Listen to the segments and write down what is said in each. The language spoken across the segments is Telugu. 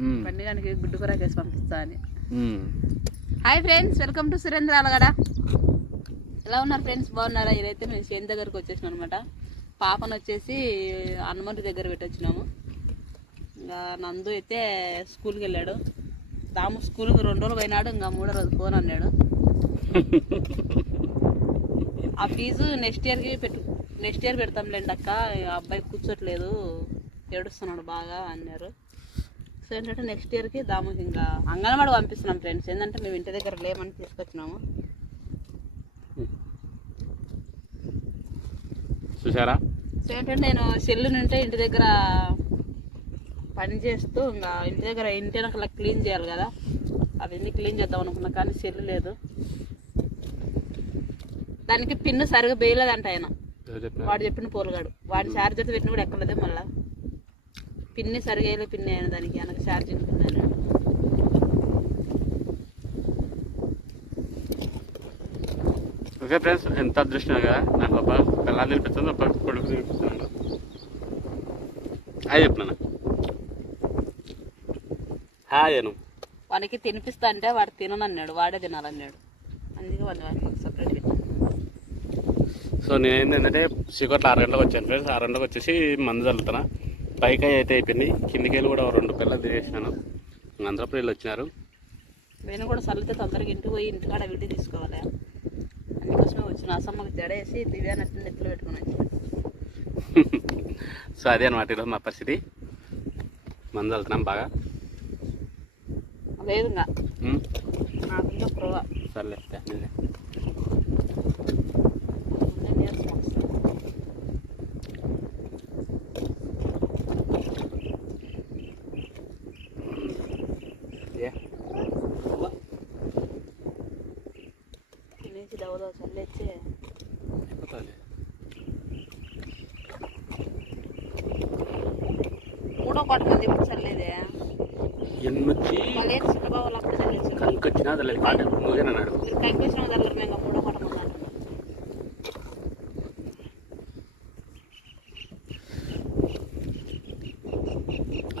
మ్మ్. బండిగానికి గుడ్డు కూర వేసి పంపిస్తా అని. Hi friends welcome to Surendra Alagada ఎలా ఉన్నారు ఫ్రెండ్స్? బాగున్నారా? ఇదైతే మేము చేను దగ్గరకు వచ్చేసినాం అనమాట పాపను వచ్చేసి హనుమంతు దగ్గర పెట్టొచ్చినాము. ఇంకా నందు అయితే స్కూల్కి వెళ్ళాడు. దాము స్కూల్కి రెండు రోజులు పోయినాడు ఇంకా మూడో రోజు ఫోన్ అన్నాడు. ఆ ఫీజు నెక్స్ట్ ఇయర్కి పెట్టు నెక్స్ట్ ఇయర్ పెడతాంలేండి అక్క. అబ్బాయి కూర్చోట్లేదు. ఏడుస్తున్నాడు బాగా అన్నారు. సో ఏంటంటే నెక్స్ట్ ఇయర్కి దాము ఇంకా అంగన్వాడి పంపిస్తున్నాం ఫ్రెండ్స్ ఏంటంటే మేము ఇంటి దగ్గర లేమని తీసుకొచ్చినాము. చూసారా సో ఏంటంటే నేను సెల్లు నుంటే ఇంటి దగ్గర పని చేస్తూ ఇంకా ఇంటి దగ్గర ఇంటి వెనకాల క్లీన్ చేయాలి కదా. అవన్నీ క్లీన్ చేద్దాం అనుకున్నా కానీ సెల్లు లేదు. దానికి పిన్ సరిగా వేయలేదంట ఆయన? వాడు చెప్పిన పోలుగాడు వాడి ఛార్జర్ పెట్టిన కూడా ఎక్కలేదే మళ్ళా. పిన్ని సరిగా వేయలే పిన్ అయిన దానికి వెనక ఛార్జింగ్ పిన్ అయినా ఓకే ఫ్రెండ్స్ ఎంత అదృష్టం కదా. నాకు ఒక పిల్లలు నిలిపిస్తుంది ఒక కొడుకు నిలిపిస్తున్నాను హాయ్ చెప్పినా హాయ్ అను. వానికి తినిపిస్తా అంటే వాడు తిననన్నాడు వాడే తినాలన్నాడు. అందుకే వాడిని వాడికి సపరేట్ సో నేను ఏంటంటే చీకట్లో ఆరు గంటలకు వచ్చాను ఫ్రెండ్స్. ఆరు గంటలకు వచ్చేసి మందు చల్లుతున్నా. పైకాయ అయితే అయిపోయింది. కిందికి వెళ్ళి కూడా రెండు పిల్లలు తినేసినాను అందరూ పిల్లలు వచ్చినారు. నేను కూడా చల్లితే తొందరగా ఇంటికి పోయి ఇంటికాడ విడి తీసుకోవాలి. అందుకోసమే వచ్చిన. అసమ్మకి జడేసి దివ్యా నెత్తిన నెత్తిలో పెట్టుకుని వచ్చి సో అదే అనమాట ఈరోజు మా పరిస్థితి. మందు చల్లుతున్నాం బాగా? లేదు సర్లే ఏ తినేసి దవదవ చల్లేచ్చి అయిపోతుంది. మూడో కోట మంది ఎప్పుడు చల్లేదే? ఎన్నొచ్చి కంకొచ్చినా అసలు కాదు నువ్వే అన్నాడు. మీరు మేము మూడో కోట మంది అంటున్నాం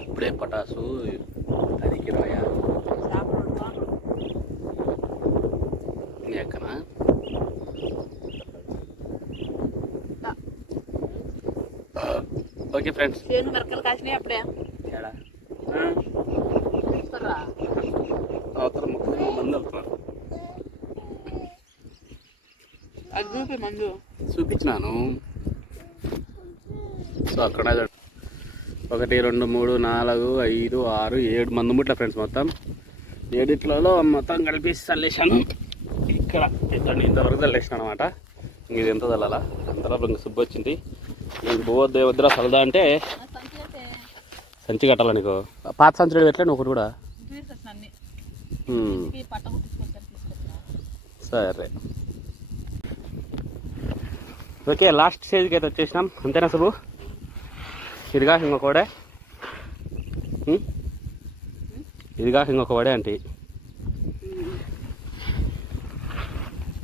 అప్పుడే పటాసు పదికి ఇరవై ఆరు చేపలు ఉడకాలు. నీ ఎక్కనా ఓకే ఫ్రెండ్స్. చేను మిరకలు కాసినాయి అప్పుడే. అవతల ముప్పై మంది వెళ్తున్నారు అగ్నిపై మందు. చూపించినాను. సో అక్కడ. ఒకటి రెండు మూడు నాలుగు ఐదు ఆరు ఏడు మంది ముట్ల ఫ్రెండ్స్ మొత్తం. ఏడిట్లలో మొత్తం కలిపి చల్లేసాను ఇక్కడ. ఇక్కడ ఇంతవరకు చల్లేసాను అనమాట ఇది ఎంత చల్లాలా? అంతలో ఇంక సుబ్బు వచ్చింది. ఇంక పోవద్దు వద్దురా చల్లదా అంటే సంచి కట్టాలి నీకు? పాత సంచులు పెట్టలేను ఒకటి కూడా? సరే. ఓకే లాస్ట్ స్టేజ్కి అయితే వచ్చేసినాం. అంతేనా సుబ్బు? ఇదిగా ఇంకొక వడే ఉం? ఇదిగా ఇంకొక వడే అంటే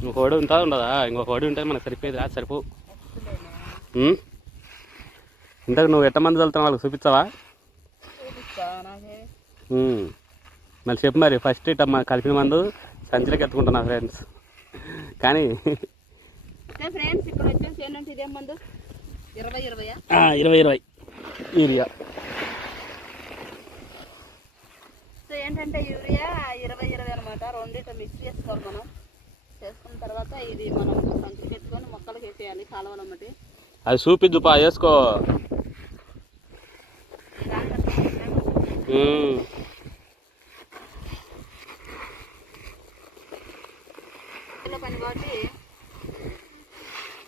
ఇంకొక వడి ఉంటుందా? ఉండదా? ఇంకొక వడి ఉంటే మనకు సరిపోయేది రాదు సరిపో? ఇంతకు నువ్వు ఎంతమంది వెళ్తావు వాళ్ళకి చూపించావా. మళ్ళీ చెప్పు మరి ఫస్ట్ ఇట్ట మన కలిపిన మందు సంచిలోకి ఎత్తుకుంటున్నా ఫ్రెండ్స్ కానీ ఫ్రెండ్స్ ఇప్పుడు వచ్చేసి ఏంటంటే ఇదేం మందు. ఇరవై ఇరవై ఇరవై ఇరవై. యూరియా. సో ఏంటంటే యూరియా ఇరవై ఇరవై అనమాట రెండింటి మిక్స్ చేసుకోవాలి మనం. చేసుకున్న తర్వాత ఇది మనం సంచికి ఎత్తుకొని మొక్కలకి వేసేయాలి కాలువలు అమ్మటి అది చూపిద్దు పా వేసుకో ఉమ్. ఇంట్లో పని కాబట్టి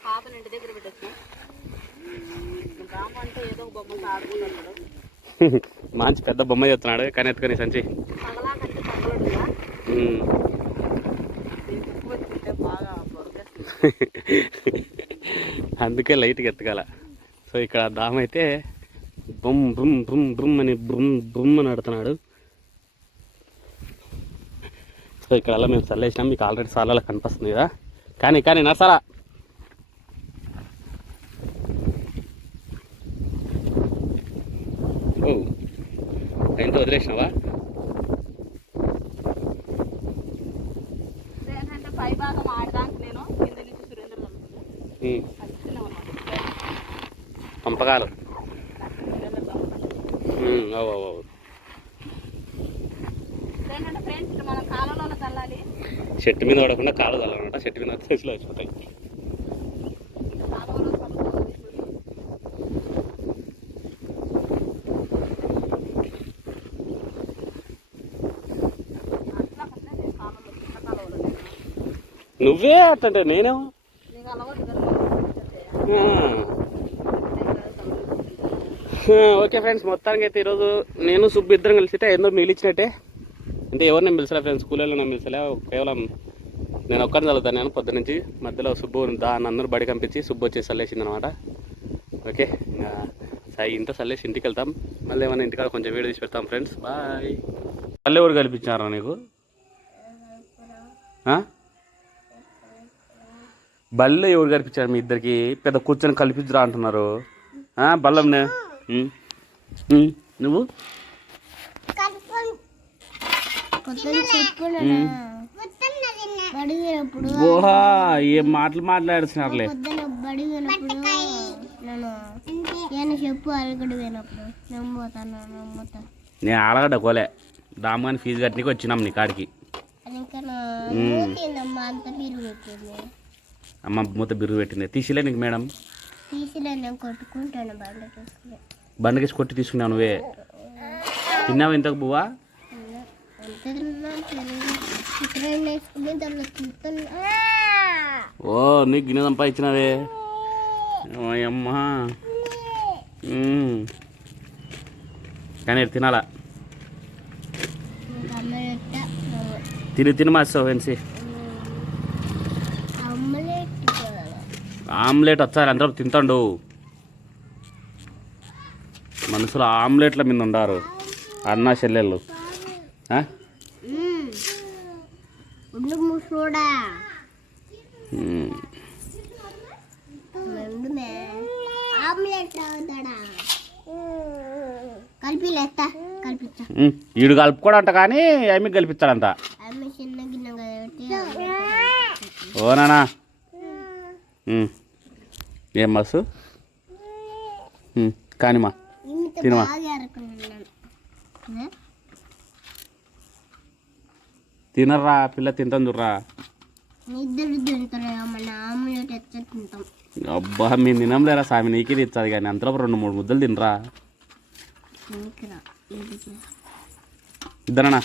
పాపని ఇంటి దగ్గర పెట్టేస్తాం రాము అంటే ఏదో ఒక బొమ్మతో ఆడుకుంటున్నాడు మంచి పెద్ద బొమ్మ చెప్తున్నాడు కానీ ఎత్తుకొని సంచి. అందుకే లైట్గా ఎత్తగాల సో ఇక్కడ దామ అయితే బుమ్ బుమ్ బుమ్ బుమ్ అని బుమ్ బుమ్ అని ఆడుతున్నాడు. సో ఇక్కడ అలా మేము చల్లేసినాం మీకు ఆల్రెడీ సాలలో కనిపిస్తుంది కదా. కానీ కానీ నర్సరా. ఓ ఎంత వదిలేసినావా? ఏంటంటే చల్లాలి. చెట్టు మీద పడకుండా కాలు తల్లనమాట చెట్టు మీద తెచ్చిలో వచ్చిపోతాయి. కాలంలో చల్లుకోవాలి అట్లా పక్కనే నేను కాలంలో చిన్న కాలంలో నేను. నువ్వే అట్టంటే నేనేమో నీకు అలవాటు కదా ఆ. ఓకే ఫ్రెండ్స్ మొత్తానికి అయితే ఈరోజు నేను సుబ్బు ఇద్దరం కలిసితే ఎందుకు మిగిలిచ్చినట్టే అంటే ఎవరు నేను పిలిచలే ఫ్రెండ్స్ స్కూల్లో నేను పిలిచలే కేవలం నేను ఒక్కరిని చదువుతాను నేను పొద్దు నుంచి మధ్యలో సుబ్బు దాన్ని అందరూ బడి కంపించి సుబ్బు వచ్చి సల్లేసింది అనమాట ఓకే సాయి ఇంత సల్లేసి ఇంటికి వెళ్తాం. మళ్ళీ ఏమైనా ఇంటికాడ కొంచెం వీడియో తీసి పెడతాం ఫ్రెండ్స్. బాయ్. మళ్ళీ ఎవరు కల్పించారా నీకు? బల్లె ఎవరు కల్పించారు మీ ఇద్దరికి? పెద్ద కూర్చొని కల్పించరా అంటున్నారు. బల్లం నేను నువ్వు? ఓహా ఏం మాటలు మాట్లాడుతున్నారులే. నేను చెప్పు అలగడు పోయినప్పుడు. నమ్ముతాను నమ్ముతా? నేను ఆడగడ్డ కోలే దామగాని ఫీజు కట్టడానికి వచ్చినాం నీ కాడికి. అమ్మ మూత బిరుగు పెట్టింది. తీసిలే నీకు మేడం. తీసిలే నేను కొట్టుకుంటాను బండ చూసుకుని బండకేసి కొట్టి తీసుకున్నావు నువ్వే. తిన్నావు ఇంతకు బువ్వా? ఓ నీకు గిన్నె సంపాదించినవే. అమ్మా కానీ తినాలా? తిని తిని మాస్తావు వెన్సి ఆమ్లెట్ వచ్చారు అందరూ తింటాడు. మనుషులు ఆమ్లెట్ల మీద ఉండారు. అన్న చెల్లెళ్ళు. ఈడు కలుపుకోడంట కానీ ఆమె కల్పిస్తాడంట. ఆమె చిన్న గిన్నె కాబట్టి ఓ నానా. మ్మ్. ఏం మ్మ్. కానిమా. తినవా? తినర్రా పిల్ల తింటాం చూడరా. అబ్బా మేము తినంలేరా స్వామి? నీకే తెచ్చది కానీ అంతలో రెండు మూడు ముద్దలు తినరా? ఇద్దరనా.